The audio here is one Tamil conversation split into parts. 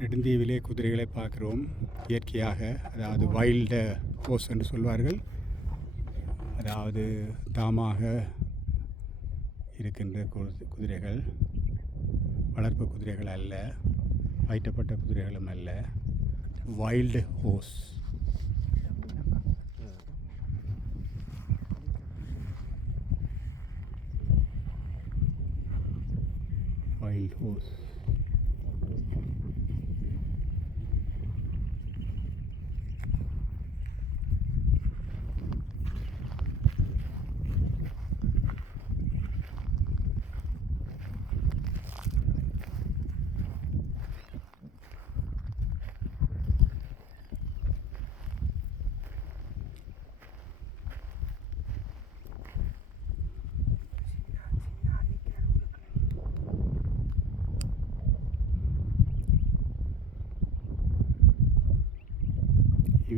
நெடுந்தீவிலே குதிரைகளை பார்க்குறோம். இயற்கையாக அதாவது வைல்டு ஹோஸ் என்று சொல்வார்கள். அதாவது தாமாக இருக்கின்ற குதிரைகள். வளர்ப்பு குதிரைகள் அல்ல. வைட்டப்பட்ட குதிரைகளும் அல்ல. வைல்டு ஹோஸ் வைல்ட் ஹோஸ்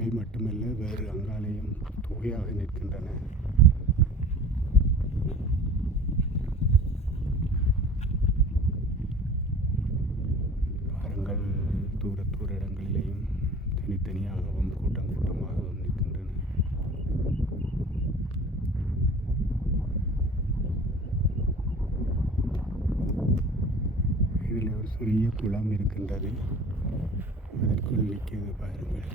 இவை மட்டுமல்ல வேறு அங்காலையும் தொகையாக நிற்கின்றன. பாருங்கள் தூர தூர இடங்களிலேயும் தனித்தனியாகவும் கூட்டம் கூட்டமாகவும் நிற்கின்றன. இதில் ஒரு சிறிய குளம் இருக்கின்றது. அதற்குள் நிற்கிறது பாருங்கள்.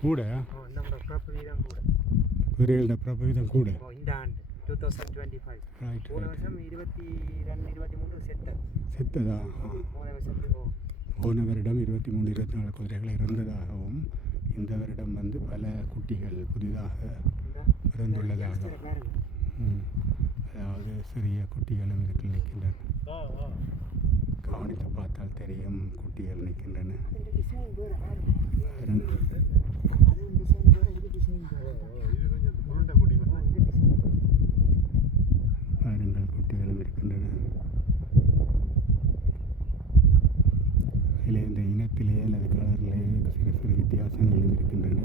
கூட. குதிரைகளோட பிரபவிதம் கூட. இந்த ஆண்டு two thousand twenty five right போன வருஷம் இருபத்தி ரெண்டு இருபத்தி மூணு செத்ததா? ஆ. போன ஓ. போன வருடம் இருபத்தி மூணு இருபத்தி நாலு குதிரைகள் இறந்ததாகவும் இந்த வருடம் வந்து பல குட்டிகள் புதிதாக பிறந்துள்ளதாக. அதாவது சிறிய குட்டிகளும் இதுக்கு நிற்கின்றன. கவனித்து பார்த்தால் தெரியும் குட்டிகள் நிற்கின்றன. பாருங்கள் குட்டிகளும் இருக்கின்றன. அதில் இந்த இனத்திலே அல்லது கலரிலே சிறு சிறு வித்தியாசம் இருக்கின்றன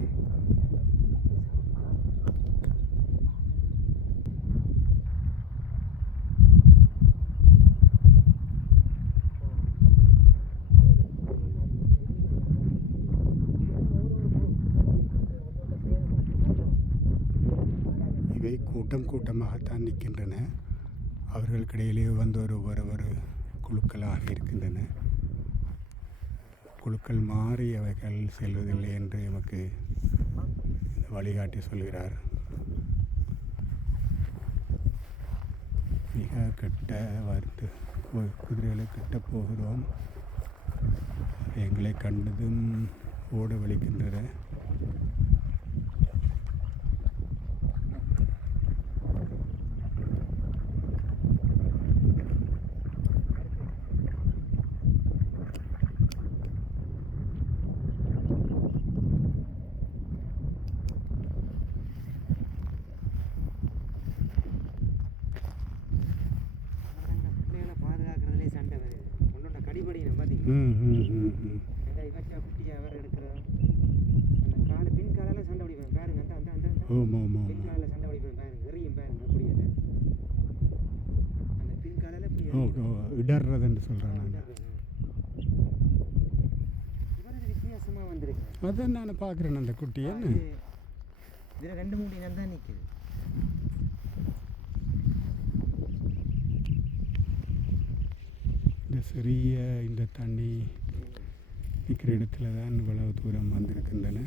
இவை கூட்டம் கூட்டமாகத்தான் நிற்கின்றன. அவர்களுக்கிடையிலே வந்து ஒரு ஒரு ஒரு குழுக்களாக இருக்கின்றன. குழுக்கள் மாறி அவைகள் செல்வதில்லை என்று எமக்கு வழிகாட்டி சொல்கிறார். மிக கிட்ட வந்து கு- குதிரைகளை கிட்ட போகிறோம். எங்களை கண்டதும் ஓட வலிக்கின்றன. ஓ எரியும். ஓ இடர்றதுன்னு சொல்கிறேன் நான். அதான் நான் பார்க்குறேன் அந்த குட்டி என்ன? இதுல ரெண்டு மூணு இனம் தான் நிக்குது. இந்த சிறிய இந்த தண்ணி நிற்கிற இடத்துல தான் இவ்வளவு தூரம் வந்திருக்கின்றன.